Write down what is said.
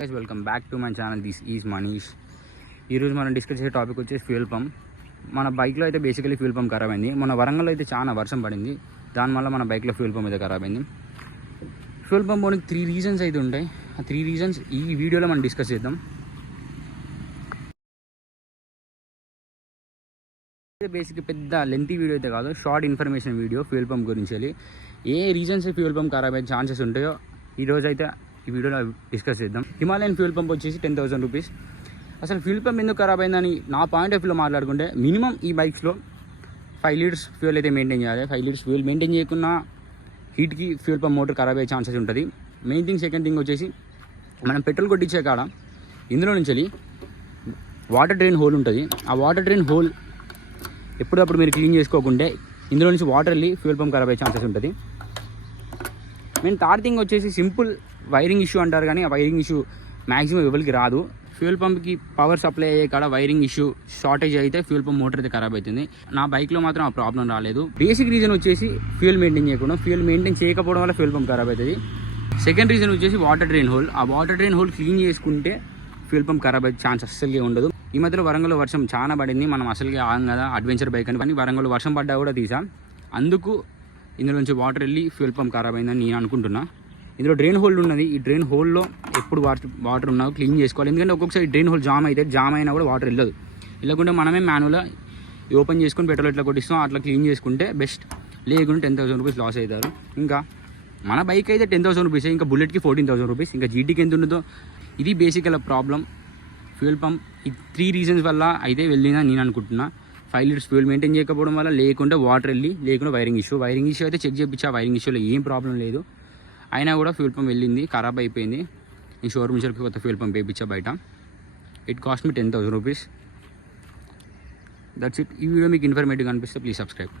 guys, welcome back to my channel. This is Manish. ఈరోజు మనం discuss చేసే topic వచ్చేసి ఫ్యూయల్ పంప్. మన బైక్లో అయితే బేసికలీ ఫ్యూయల్ పంప్ ఖరాబ్ అయింది. మన వరంగల్లో అయితే చాలా వర్షం పడింది, దానివల్ల మన బైక్లో ఫ్యూయల్ పంప్ అయితే ఖరాబ్ అయింది. ఫ్యూయల్ పంప్ పోనికి 3 రీజన్స్ అయితే ఉంటాయి. ఆ 3 రీజన్స్ ఈ వీడియోలో మనం డిస్కస్ చేద్దాం. బేసిక్గా పెద్ద లెంతీ వీడియో అయితే కాదు, short information video fuel pump గురించి వెళ్ళి ఏ రీజన్స్ ఫ్యూయల్ పంప్ ఖరాబ్ అయ్యే ఛాన్సెస్ ఉంటాయో ఈరోజు అయితే ఈ వీడియోలో డిస్కస్ చేద్దాం. హిమాలయన్ ఫ్యూయల్ పంప్ వచ్చేసి 10,000 రూపీస్. అసలు ఫ్యూయల్ పంప్ ఎందుకు ఖరాబ్ అయిందని నా పాయింట్ ఆఫ్ వ్యూలో మాట్లాడుకుంటే, మినిమం ఈ బైక్స్లో 5 లీటర్స్ ఫ్యూయల్ అయితే మెయింటైన్ చేయాలి. 5 లీటర్స్ ఫ్యూయల్ మెయింటైన్ చేయకుండా హీట్కి ఫ్యూయల్ పంప్ మోటార్ ఖరాబ్ అయ్యే ఛాన్సెస్ ఉంటుంది. Main thing. సెకండ్ థింగ్ వచ్చేసి, మనం పెట్రోల్ కొట్టించే కాడ ఇందులో నుంచి వాటర్ డ్రైన్ హోల్ ఉంటుంది. ఆ వాటర్ డ్రైన్ హోల్ ఎప్పుడప్పుడు మీరు క్లీన్ చేసుకోకుంటే ఇందులో నుంచి వాటర్ వెళ్ళి ఫ్యూయల్ పంప్ ఖరాబ్ అయ్యే ఛాన్సెస్ ఉంటుంది. మెయిన్ థర్డ్ థింగ్ వచ్చేసి సింపుల్ వైరింగ్ ఇష్యూ అంటారు, కానీ ఆ వైరింగ్ ఇష్యూ మ్యాక్సిమం ఎవరికి రాదు. ఫ్యూయల్ పంప్కి పవర్ సప్లై అయ్యే కాడ వైరింగ్ ఇష్యూ షార్టేజ్ అయితే ఫ్యూయల్ పంప్ మోటార్ అయితే ఖరాబ్ అవుతుంది. నా బైక్లో మాత్రం ఆ ప్రాబ్లం రాలేదు. బేసిక్ రీజన్ వచ్చేసి ఫ్యూయల్ మెయింటైన్ చేయకుండా, ఫ్యూయల్ మెయింటైన్ చేయకపోవడం వల్ల ఫ్యూయల్ పంప్ ఖరాబ్ అవుతుంది. సెకండ్ రీజన్ వచ్చేసి వాటర్ డ్రైన్ హోల్. ఆ వాటర్ డ్రైన్ హోల్ క్లీన్ చేసుకుంటే ఫ్యూయల్ పంప్ ఖరాబ్ అయ్యే ఛాన్స్ అస్సలుగా ఉండదు. ఈ మధ్యలో వరంగల్లో వర్షం చాలా పడింది. మనం అసలుగా ఆగం కదా, అడ్వెంచర్ బైక్ అని, కానీ వరంగల్లో వర్షం పడ్డా కూడా తీసాం. అందుకు ఇందులో నుంచి వాటర్ వెళ్ళి ఫ్యూయల్ పంప్ ఖరాబ్ అయిందని నేను అనుకుంటున్నా. ఇందులో డ్రైన్ హోల్ ఉన్నది. ఈ డ్రైన్ హోల్లో ఎప్పుడు వాటర్ ఉన్నావు క్లీన్ చేసుకోవాలి. ఎందుకంటే ఒక్కొక్కసారి డ్రైన్ హోల్ జామ్ అయితే, జామ్ అయినా కూడా వాటర్ వెళ్ళదు. వెళ్ళకుండా మనమే మాన్యువల్గా ఓపెన్ చేసుకుని పెట్రోల్ ఎట్లా కొట్టిస్తాం అట్లా క్లీన్ చేసుకుంటే బెస్ట్. లేకుంటే 10,000 రూపీస్ లాస్ అవుతారు. ఇంకా మన బైక్ అయితే 10,000 రూపీస్, ఇంకా బుల్లెట్కి 14,000 రూపీస్, ఇంకా జీటీకి ఎంత ఉండదో. ఇది బేసికల్ ప్రాబ్లం ఫ్యూయల్ పంప్. ఈ 3 రీజన్స్ వల్ల అయితే వెళ్ళినా నేను అనుకుంటున్నా. 5 లీటర్స్ ఫ్యూయల్ మెయింటైన్ చేయకపోవడం వల్ల, లేకుంటే వాటర్ వెళ్ళి, లేకుండా వైరింగ్ ఇష్యూ అయితే చెక్ చేయించా. వైరింగ్ ఇష్యూలో ఏం ప్రాబ్లం లేదు. అయినా కూడా ఫ్యూయల్ పంప్ వెళ్ళింది, ఖరాబ్ అయిపోయింది. నేను షోరూమ్ నుంచి కొత్త ఫ్యూయల్ పంప్ వేయించా బయట. It cost me 10,000 rupees. That's it. ఈ వీడియో మీకు ఇన్ఫర్మేటివ్గా అనిపిస్తే ప్లీజ్ సబ్స్క్రైబ్.